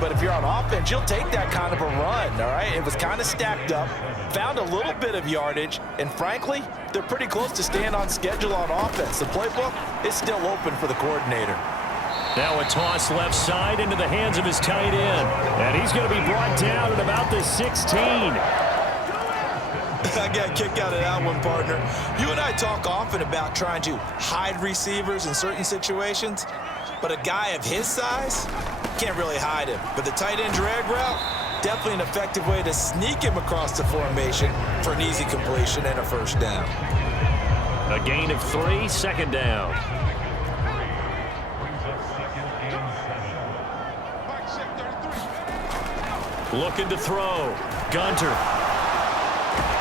but if you're on offense, you'll take that kind of a run, all right? It was kind of stacked up, found a little bit of yardage, and frankly, they're pretty close to staying on schedule on offense. The playbook is still open for the coordinator. Now a toss left side into the hands of his tight end. And he's going to be brought down at about the 16. I got a kick out of that one, partner. You and I talk often about trying to hide receivers in certain situations, but a guy of his size can't really hide him. But the tight end drag route, definitely an effective way to sneak him across the formation for an easy completion and a first down. A gain of 3, second down. Looking to throw. Gunter.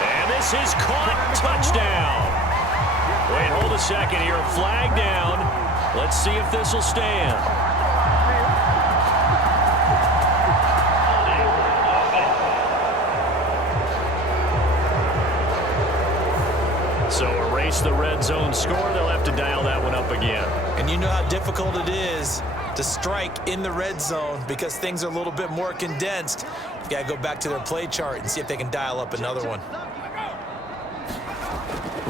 And this is caught. Touchdown. Wait, hold a second here. Flag down. Let's see if this will stand. So erase the red zone score. They'll have to dial that one up again. And you know how difficult it is to strike in the red zone because things are a little bit more condensed. You got to go back to their play chart and see if they can dial up another one.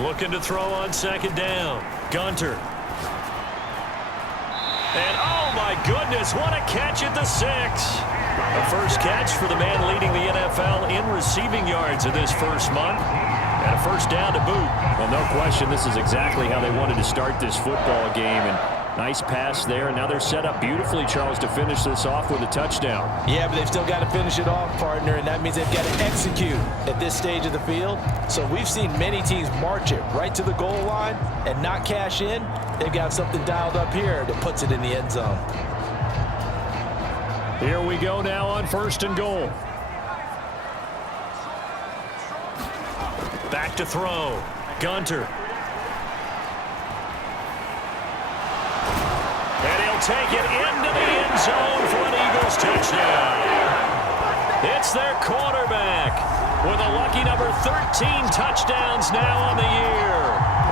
Looking to throw on second down. Gunter. And oh my goodness, what a catch at the 6. A first catch for the man leading the NFL in receiving yards in this first month. And a first down to boot. Well, no question, this is exactly how they wanted to start this football game. And nice pass there. And now they're set up beautifully, Charles, to finish this off with a touchdown. Yeah, but they've still got to finish it off, partner, and that means they've got to execute at this stage of the field. So we've seen many teams march it right to the goal line and not cash in. They've got something dialed up here that puts it in the end zone. Here we go now on first and goal. Back to throw. Gunter. And he'll take it into the end zone for an Eagles touchdown. It's their quarterback with a lucky number 13 touchdowns now on the year.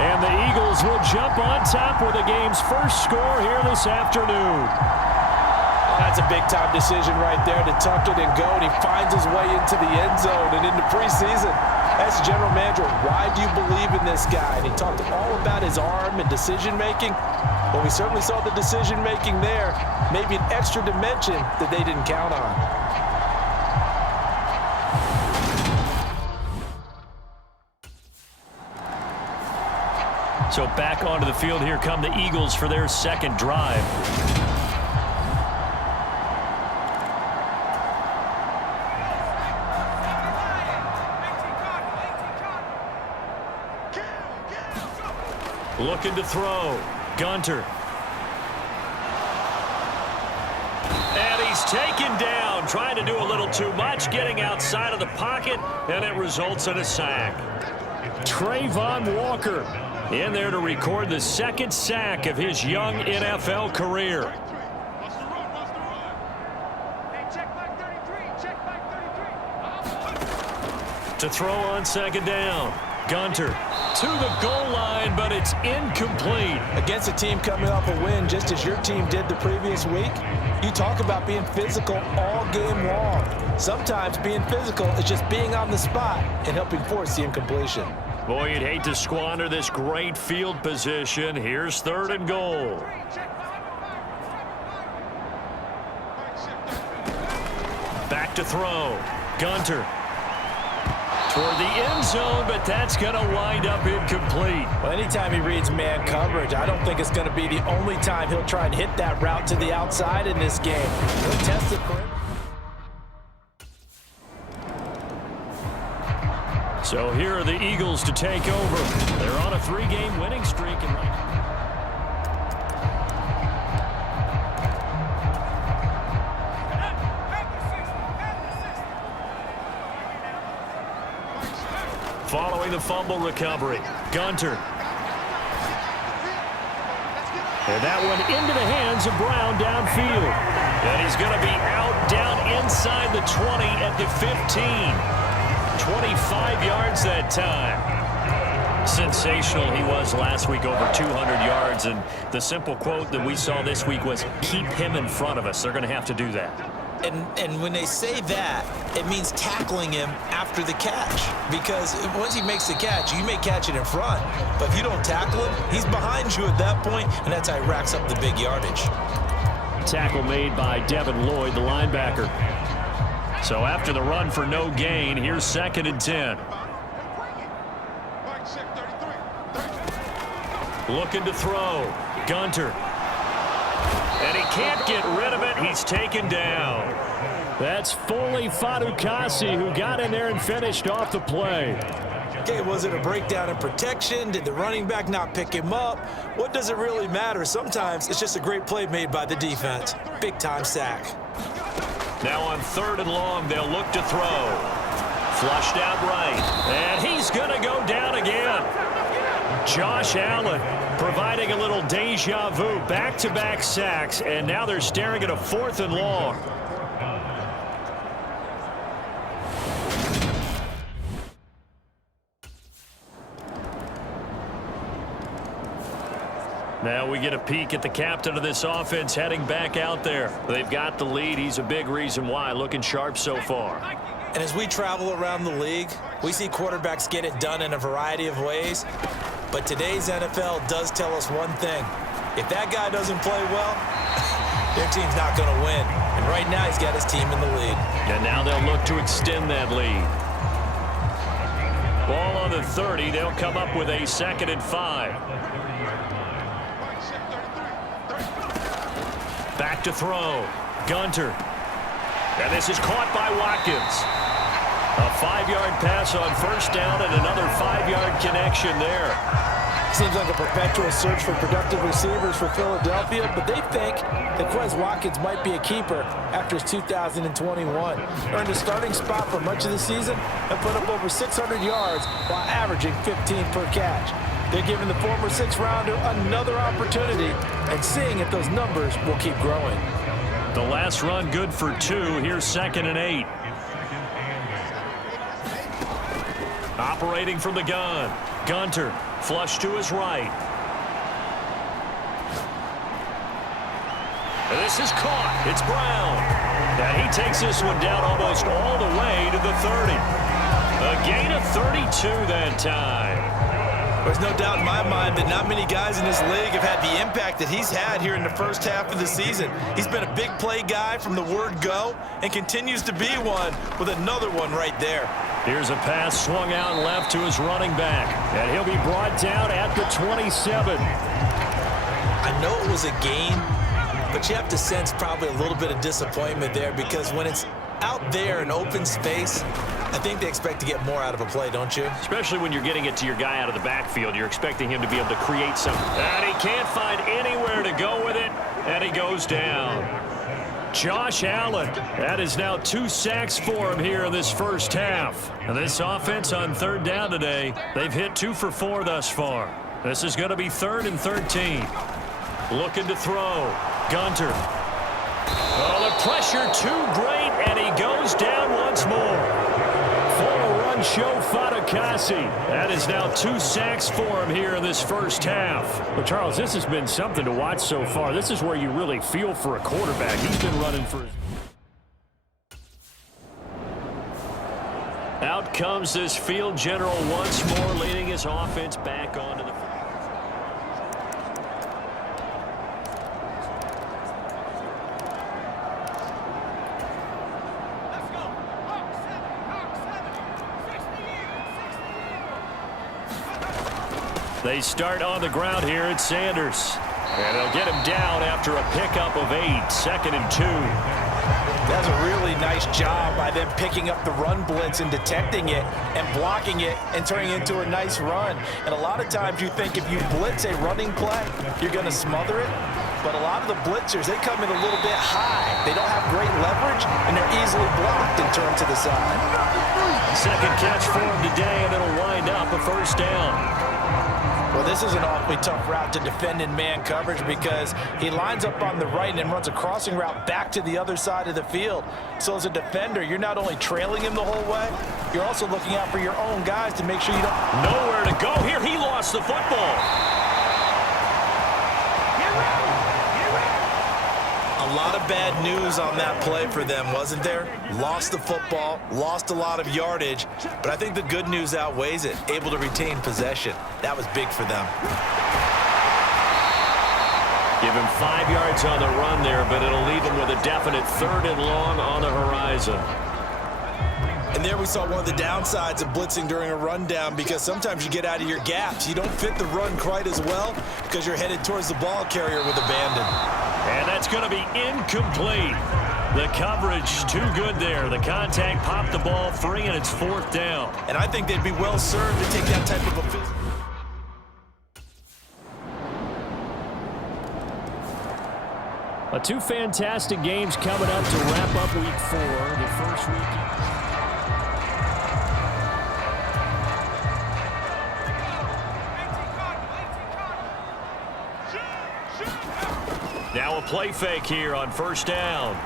And the Eagles will jump on top with the game's first score here this afternoon. Oh, that's a big-time decision right there to tuck it and go, and he finds his way into the end zone and into preseason. As general manager, why do you believe in this guy? And he talked all about his arm and decision-making. Well, we certainly saw the decision-making there. Maybe an extra dimension that they didn't count on. So back onto the field, here come the Eagles for their second drive. Looking to throw. Gunter. And he's taken down, trying to do a little too much, getting outside of the pocket, and it results in a sack. Trayvon Walker in there to record the second sack of his young NFL career. To throw on second down. Gunter to the goal line, but it's incomplete. Against a team coming off a win, just as your team did the previous week, you talk about being physical all game long. Sometimes being physical is just being on the spot and helping force the incompletion. Boy, you'd hate to squander this great field position. Here's third and goal. Back to throw. Gunter. Toward the end zone, but that's going to wind up incomplete. Well, anytime he reads man coverage, I don't think it's going to be the only time he'll try and hit that route to the outside in this game. He'll test the perimeter. So here are the Eagles to take over. They're on a 3-game winning streak. Following the fumble recovery, Gunter. And that one into the hands of Brown downfield. And he's going to be out down inside the 20 at the 15. 25 yards that time. Sensational he was last week, over 200 yards. And the simple quote that we saw this week was, keep him in front of us. They're going to have to do that. And when they say that, it means tackling him after the catch. Because once he makes the catch, you may catch it in front. But if you don't tackle him, he's behind you at that point, and that's how he racks up the big yardage. Tackle made by Devin Lloyd, the linebacker. So after the run for no gain, here's 2nd and 10. Looking to throw. Gunter. And he can't get rid of it. He's taken down. That's Foley Fatukasi who got in there and finished off the play. Okay, was it a breakdown in protection? Did the running back not pick him up? What does it really matter? Sometimes it's just a great play made by the defense. Big-time sack. Now on 3rd and long, they'll look to throw. Flushed out right. And he's going to go down again. Josh Allen providing a little deja vu. Back-to-back sacks, and now they're staring at a 4th and long. Now we get a peek at the captain of this offense heading back out there. They've got the lead. He's a big reason why. Looking sharp so far. And as we travel around the league, we see quarterbacks get it done in a variety of ways. But today's NFL does tell us one thing. If that guy doesn't play well, their team's not going to win. And right now he's got his team in the lead. And now they'll look to extend that lead. Ball on the 30. They'll come up with a 2nd and 5. Back to throw. Gunter. And this is caught by Watkins. A 5-yard pass on 1st down and another 5-yard connection there. Seems like a perpetual search for productive receivers for Philadelphia, but they think that Quez Watkins might be a keeper after his 2021. Earned a starting spot for much of the season and put up over 600 yards while averaging 15 per catch. They're giving the former 6th-rounder another opportunity and seeing if those numbers will keep growing. The last run good for 2. Here's 2nd and 8. Operating from the gun. Gunter, flush to his right. And this is caught. It's Brown. And he takes this one down almost all the way to the 30. A gain of 32 that time. There's no doubt in my mind that not many guys in this league have had the impact that he's had here in the first half of the season. He's been a big play guy from the word go and continues to be one with another one right there. Here's a pass swung out left to his running back, and he'll be brought down at the 27. I know it was a gain, but you have to sense probably a little bit of disappointment there because when it's out there in open space, I think they expect to get more out of a play, don't you? Especially when you're getting it to your guy out of the backfield. You're expecting him to be able to create something. And he can't find anywhere to go with it, and he goes down. Josh Allen, that is now 2 sacks for him here in this first half. And this offense on 3rd down today, they've hit 2 for 4 thus far. This is going to be 3rd and 13. Looking to throw. Gunter. Oh, the pressure too great, and he goes down once more. Full-run show Fatukasi. That is now 2 sacks for him here in this first half. But, Charles, this has been something to watch so far. This is where you really feel for a quarterback. He's been running for... Out comes this field general once more, leading his offense back onto the... They start on the ground here at Sanders. And they'll get him down after a pickup of 8, 2nd and 2. That's a really nice job by them picking up the run blitz and detecting it and blocking it and turning it into a nice run. And a lot of times you think if you blitz a running play, you're going to smother it. But a lot of the blitzers, they come in a little bit high. They don't have great leverage, and they're easily blocked and turned to the side. Second catch for him today, and it'll wind up a 1st down. Well, this is an awfully tough route to defend in man coverage because he lines up on the right and then runs a crossing route back to the other side of the field. So as a defender, you're not only trailing him the whole way, you're also looking out for your own guys to make sure you don't... Nowhere to go here. He lost the football. A A lot of bad news on that play for them, wasn't there? Lost the football, lost a lot of yardage, but I think the good news outweighs it. Able to retain possession. That was big for them. Give him 5 yards on the run there, but it'll leave him with a definite 3rd and long on the horizon. And there we saw one of the downsides of blitzing during a rundown, because sometimes you get out of your gaps. You don't fit the run quite as well because you're headed towards the ball carrier with abandon. And that's going to be incomplete. The coverage too good there. The contact popped the ball free, and it's 4th down. And I think they'd be well served to take that type of a physical. Two fantastic games coming up to wrap up week 4. The first week. Now a play fake here on 1st down.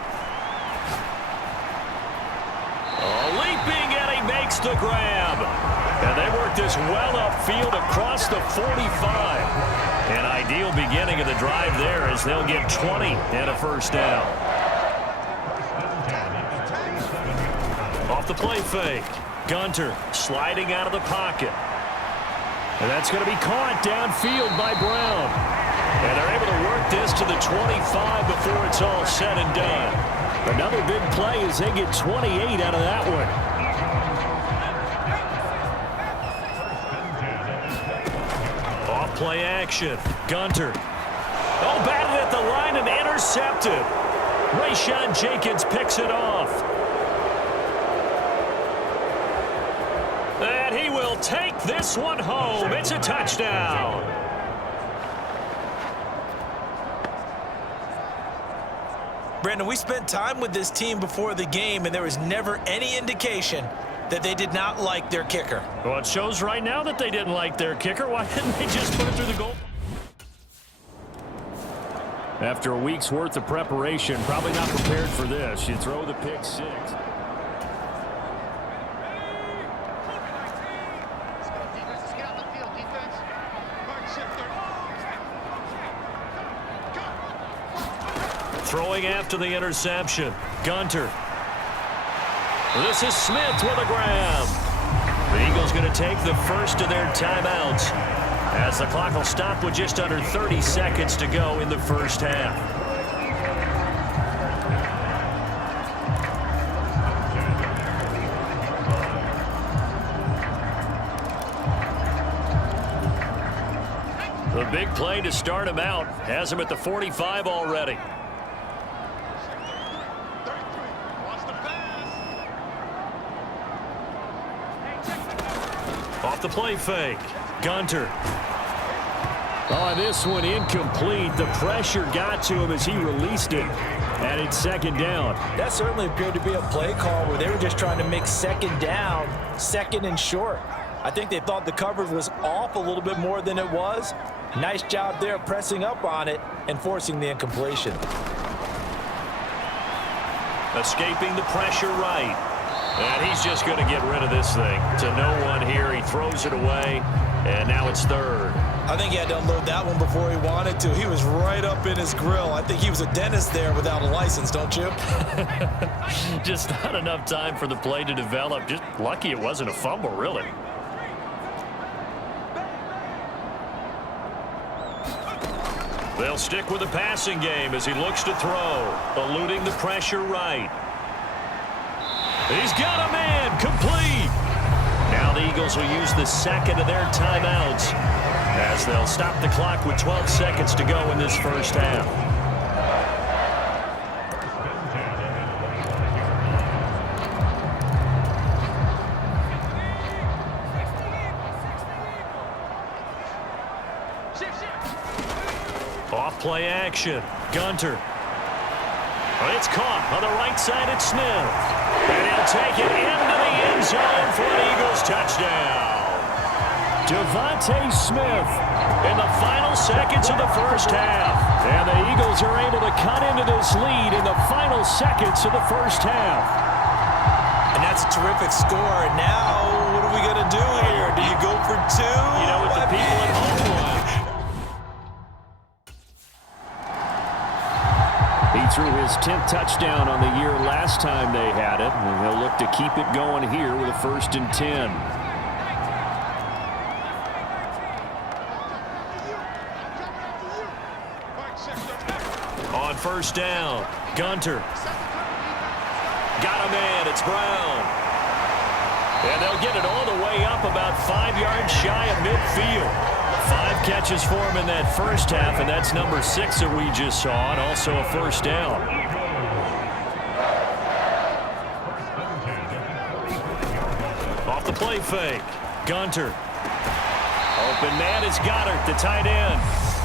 Oh, leaping, and he makes the grab. And they work this well upfield across the 45. An ideal beginning of the drive there as they'll get 20 and a 1st down. Off the play fake. Gunter sliding out of the pocket. And that's going to be caught downfield by Brown. And they're able to work this to the 25 before it's all said and done. Another big play as they get 28 out of that one. Play action. Gunter. Oh, batted at the line and intercepted. Rayshawn Jenkins picks it off. And he will take this one home. It's a touchdown. Brandon, we spent time with this team before the game, and there was never any indication that they did not like their kicker. Well, it shows right now that they didn't like their kicker. Why didn't they just put it through the goal? After a week's worth of preparation, probably not prepared for this. You throw the pick 6. Throwing after the interception. Gunter. This is Smith with a grab. The Eagles going to take the first of their timeouts as the clock will stop with just under 30 seconds to go in the first half. The big play to start him out has him at the 45 already. Off the play fake. Gunter. Oh, this one incomplete. The pressure got to him as he released it. And it's 2nd down. That certainly appeared to be a play call where they were just trying to make 2nd down, 2nd and short. I think they thought the coverage was off a little bit more than it was. Nice job there pressing up on it and forcing the incompletion. Escaping the pressure right. And he's just going to get rid of this thing. To no one here. He throws it away. And now it's 3rd. I think he had to unload that one before he wanted to. He was right up in his grill. I think he was a dentist there without a license, don't you? Just not enough time for the play to develop. Just lucky it wasn't a fumble, really. They'll stick with the passing game as he looks to throw. Eluding the pressure right. He's got a man. Complete. Now the Eagles will use the 2nd of their timeouts as they'll stop the clock with 12 seconds to go in this first half. Off play action. Gunter. It's caught on the right side at Smith. And he'll take it into the end zone for an Eagles touchdown. Devontae Smith in the final seconds of the first half. And the Eagles are able to cut into this lead in the final seconds of the first half. And that's a terrific score. And now, what are we going to do here? Do you go for 2? You know what the people at home want. He threw his 10th touchdown on the year last time they had it, and he'll look to keep it going here with a 1st and 10. On 1st down, Gunter. Got a man, it's Brown. And they'll get it all the way up about 5 yards shy of midfield. 5 catches for him in that first half, and that's number 6 that we just saw, and also a 1st down. Off the play fake, Gunter. Open man is Goddard, the tight end.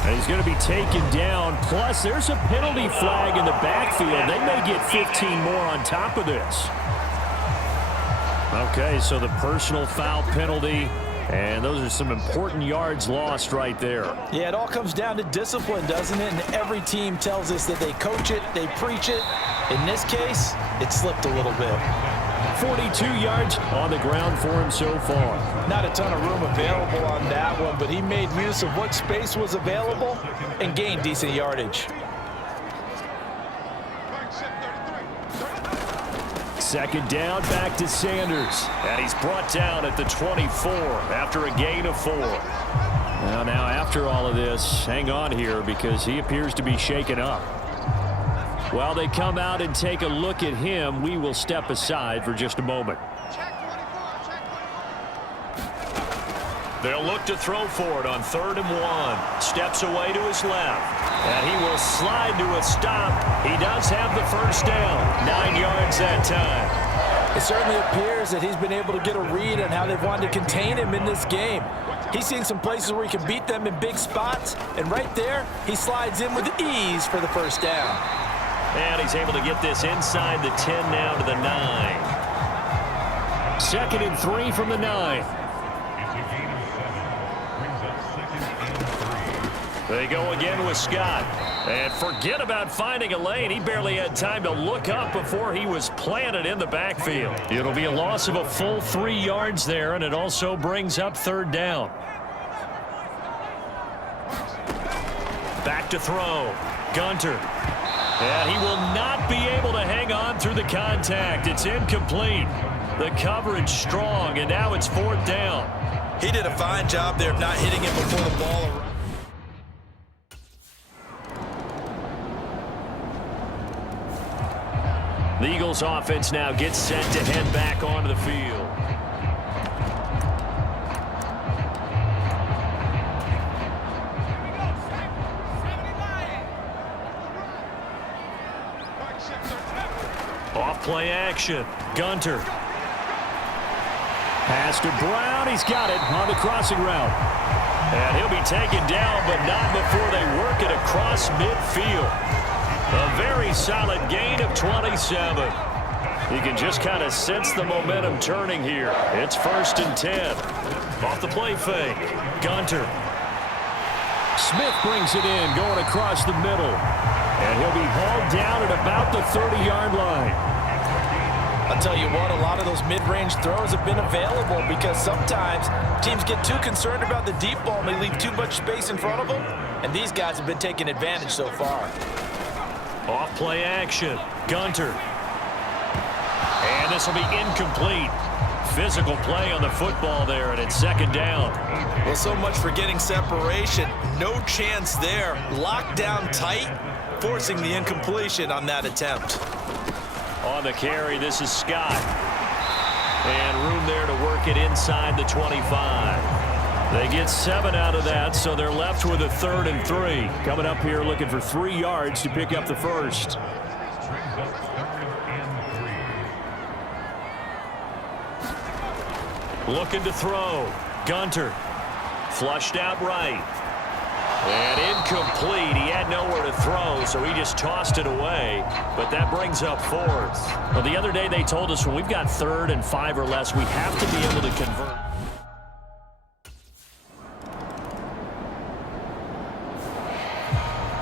And he's going to be taken down. Plus, there's a penalty flag in the backfield. They may get 15 more on top of this. Okay, so the personal foul penalty, and those are some important yards lost right there. Yeah, it all comes down to discipline, doesn't it? And every team tells us that they coach it, they preach it. In this case, it slipped a little bit. 42 yards on the ground for him so far. Not a ton of room available on that one, but he made use of what space was available and gained decent yardage. 2nd down, back to Sanders. And he's brought down at the 24 after a gain of 4. Now after all of this, hang on here because he appears to be shaken up. While they come out and take a look at him, we will step aside for just a moment. They'll look to throw for it on 3rd and 1. Steps away to his left. And he will slide to a stop. He does have the 1st down. 9 yards that time. It certainly appears that he's been able to get a read on how they've wanted to contain him in this game. He's seen some places where he can beat them in big spots. And right there, he slides in with ease for the 1st down. And he's able to get this inside the 10 now to the 9. 2nd and 3 from the 9. They go again with Scott. And forget about finding a lane. He barely had time to look up before he was planted in the backfield. It'll be a loss of a full 3 yards there, and it also brings up 3rd down. Back to throw. Gunter. And he will not be able to hang on through the contact. It's incomplete. The coverage strong, and now it's 4th down. He did a fine job there of not hitting it before the ball arrived. The Eagles offense now gets set to head back onto the field. Off play action. Gunter. Pass to Brown. He's got it on the crossing route. And he'll be taken down, but not before they work it across midfield. A very solid gain of 27. You can just kind of sense the momentum turning here. It's 1st and 10. Off the play fake. Gunter. Smith brings it in, going across the middle. And he'll be hauled down at about the 30-yard line. I'll tell you what, a lot of those mid-range throws have been available because sometimes teams get too concerned about the deep ball and they leave too much space in front of them. And these guys have been taking advantage so far. Off play action. Gunter. And this will be incomplete. Physical play on the football there, and it's 2nd down. Well, so much for getting separation. No chance there. Locked down tight, forcing the incompletion on that attempt. On the carry, this is Scott. And room there to work it inside the 25. They get 7 out of that, so they're left with a 3rd and 3. Coming up here looking for 3 yards to pick up the 1st. Looking to throw. Gunter. Flushed out right. And incomplete. He had nowhere to throw, so he just tossed it away. But that brings up 4th. Well, the other day they told us when we've got 3rd and 5 or less, we have to be able to convert.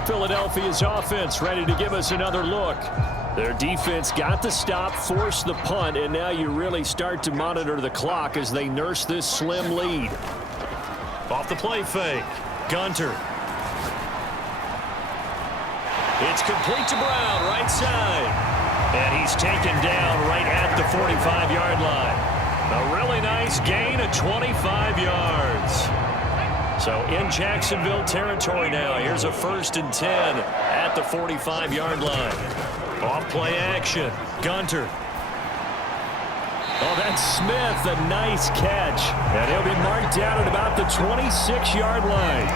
Philadelphia's offense ready to give us another look. Their defense got the stop, forced the punt, and now you really start to monitor the clock as they nurse this slim lead. Off the play fake. Gunter. It's complete to Brown, right side. And he's taken down right at the 45-yard line. A really nice gain of 25 yards. So in Jacksonville territory now. Here's a 1st and 10 at the 45-yard line. Off play action. Gunter. Oh, that's Smith. A nice catch. And he'll be marked down at about the 26-yard line.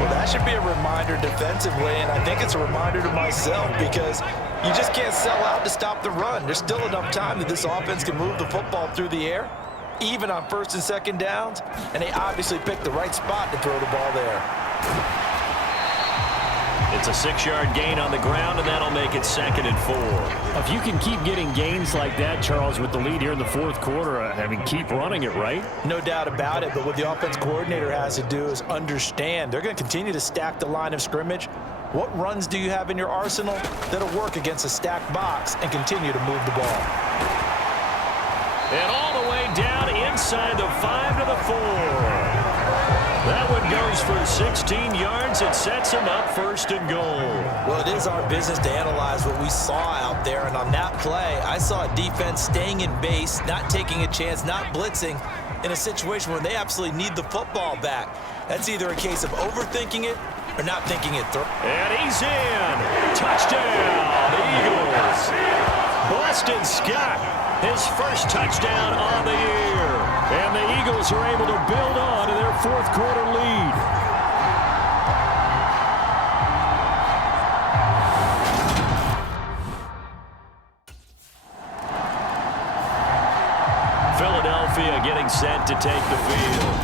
Well, that should be a reminder defensively, and I think it's a reminder to myself because you just can't sell out to stop the run. There's still enough time that this offense can move the football through the air, even on 1st and 2nd downs, and they obviously picked the right spot to throw the ball there. It's a 6-yard gain on the ground, and that'll make it 2nd and 4. If you can keep getting gains like that, Charles, with the lead here in the 4th quarter, I mean, keep running it, right? No doubt about it, but what the offense coordinator has to do is understand they're going to continue to stack the line of scrimmage. What runs do you have in your arsenal that'll work against a stacked box and continue to move the ball? And all the way down inside the 5 to the 4. That one goes for 16 yards. It sets him up 1st and goal. Well, it is our business to analyze what we saw out there, and on that play, I saw a defense staying in base, not taking a chance, not blitzing in a situation where they absolutely need the football back. That's either a case of overthinking it or not thinking it through. And he's in. Touchdown, the Eagles. Boston Scott, his first touchdown on the year. And the Eagles are able to build on to their 4th quarter lead. Philadelphia getting set to take the field.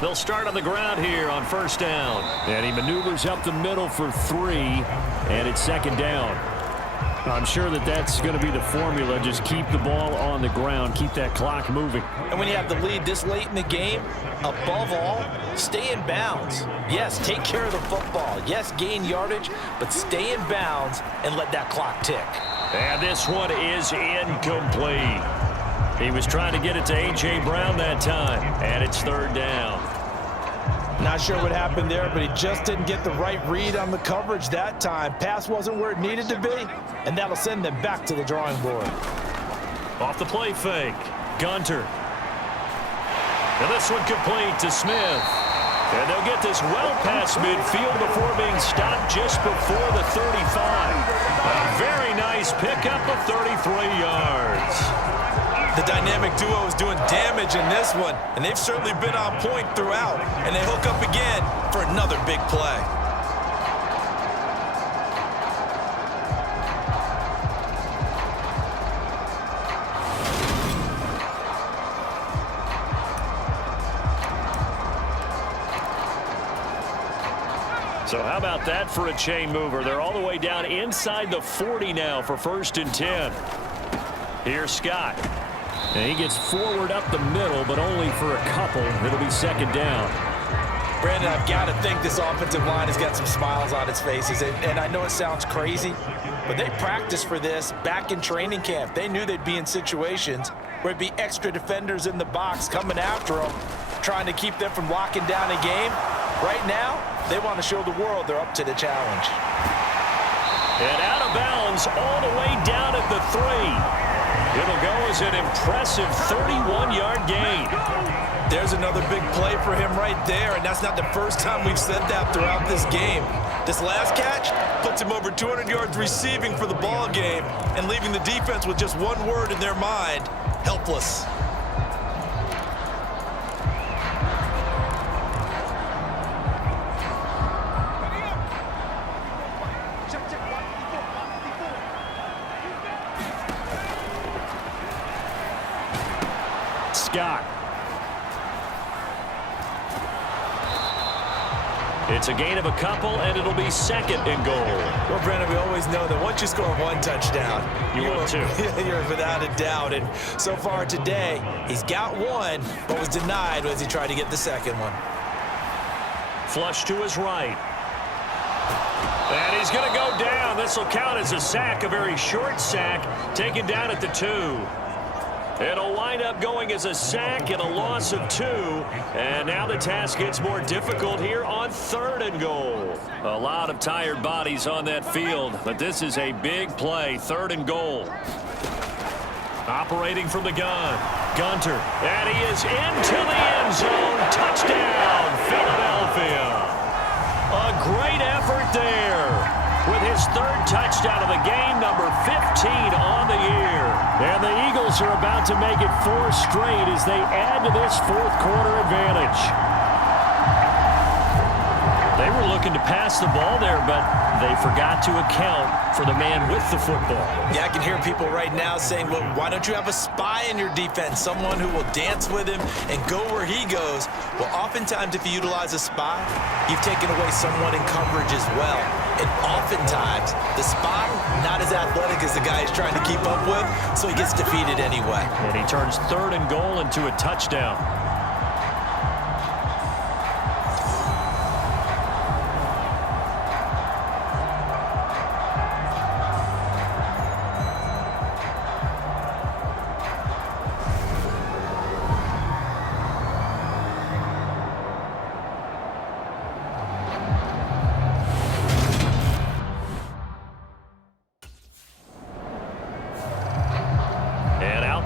They'll start on the ground here on 1st down. And he maneuvers up the middle for 3, and it's 2nd down. I'm sure that's going to be the formula. Just keep the ball on the ground. Keep that clock moving. And when you have the lead this late in the game, above all, stay in bounds. Yes, take care of the football. Yes, gain yardage, but stay in bounds and let that clock tick. And this one is incomplete. He was trying to get it to A.J. Brown that time, and it's 3rd down. Not sure what happened there, but he just didn't get the right read on the coverage that time. Pass wasn't where it needed to be, and that'll send them back to the drawing board. Off the play fake, Gunter. And this one complete to Smith. And they'll get this well past midfield before being stopped just before the 35. A very nice pickup of 33 yards. The dynamic duo is doing damage in this one, and they've certainly been on point throughout, and they hook up again for another big play. So how about that for a chain mover? They're all the way down inside the 40 now for 1st and 10. Here's Scott. And he gets forward up the middle, but only for a couple. It'll be 2nd down. Brandon, I've got to think this offensive line has got some smiles on its faces. And I know it sounds crazy, but they practiced for this back in training camp. They knew they'd be in situations where it'd be extra defenders in the box coming after them, trying to keep them from locking down a game. Right now, they want to show the world they're up to the challenge. And out of bounds all the way down at the 3. It'll go as an impressive 31-yard gain. There's another big play for him right there, and that's not the first time we've said that throughout this game. This last catch puts him over 200 yards receiving for the ball game and leaving the defense with just one word in their mind: helpless. Scott. It's a gain of a couple, and it'll be 2nd and goal. Well, Brandon, we always know that once you score one touchdown, you're 2. You're without a doubt. And so far today, he's got one, but was denied as he tried to get the second one. Flush to his right. And he's going to go down. This will count as a sack, a very short sack, taken down at the 2. It'll wind up going as a sack and a loss of 2. And now the task gets more difficult here on 3rd and goal. A lot of tired bodies on that field, but this is a big play, 3rd and goal. Operating from the gun, Gunter, and he is into the end zone. Touchdown, Philadelphia. A great effort there with his 3rd touchdown of the game, number 15 on the year. And the Eagles are about to make it 4 straight as they add to this 4th quarter advantage. They were looking to pass the ball there, but they forgot to account for the man with the football. Yeah, I can hear people right now saying, well, why don't you have a spy in your defense, someone who will dance with him and go where he goes? Well, oftentimes if you utilize a spy, you've taken away someone in coverage as well. And oftentimes, the spy, not as athletic as the guy he's trying to keep up with, so he gets defeated anyway. And he turns 3rd and goal into a touchdown.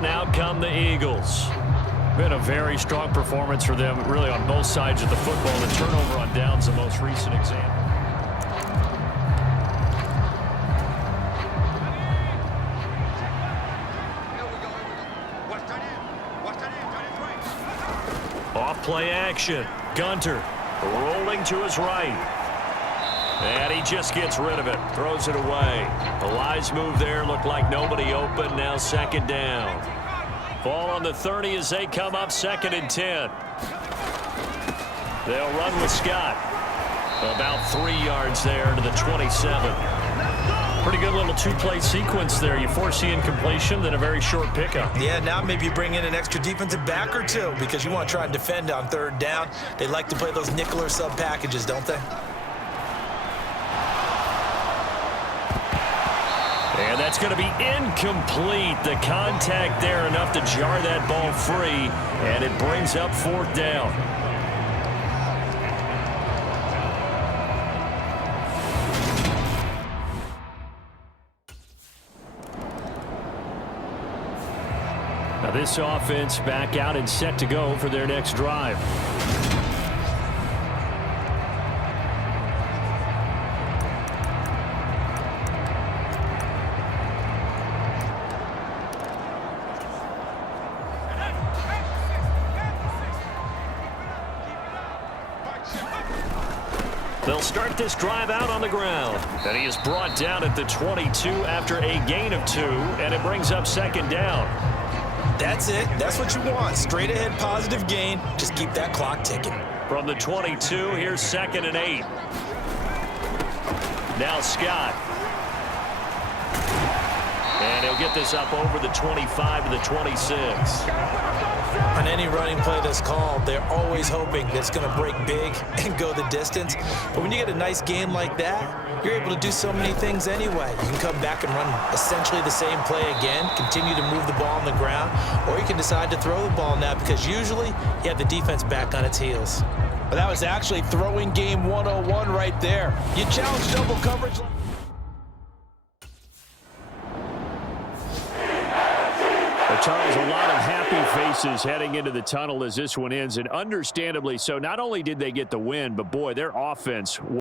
Now come the Eagles. Been a very strong performance for them, really on both sides of the football. The turnover on downs, the most recent example. Off play action. Gunter rolling to his right. And he just gets rid of it. Throws it away. A wise move there. Looked like nobody open. Now 2nd down. Ball on the 30 as they come up 2nd and 10. They'll run with Scott. About 3 yards there to the 27. Pretty good little 2-play sequence there. You force the incompletion, then a very short pickup. Yeah, now maybe you bring in an extra defensive back or 2 because you want to try and defend on 3rd down. They like to play those nickel or sub packages, don't they? And that's going to be incomplete. The contact there enough to jar that ball free, and it brings up 4th down. Now this offense back out and set to go for their next drive. They'll start this drive out on the ground. And he is brought down at the 22 after a gain of 2, and it brings up 2nd down. That's it. That's what you want. Straight ahead positive gain. Just keep that clock ticking. From the 22, here's 2nd and 8. Now Scott. And he'll get this up over the 25 to the 26. On any running play that's called, they're always hoping that it's going to break big and go the distance. But when you get a nice game like that, you're able to do so many things anyway. You can come back and run essentially the same play again, continue to move the ball on the ground, or you can decide to throw the ball now because usually you have the defense back on its heels. But that was actually throwing game 101 right there. You challenge double coverage. Charles, a lot of happy faces heading into the tunnel as this one ends, and understandably so. Not only did they get the win, but boy, their offense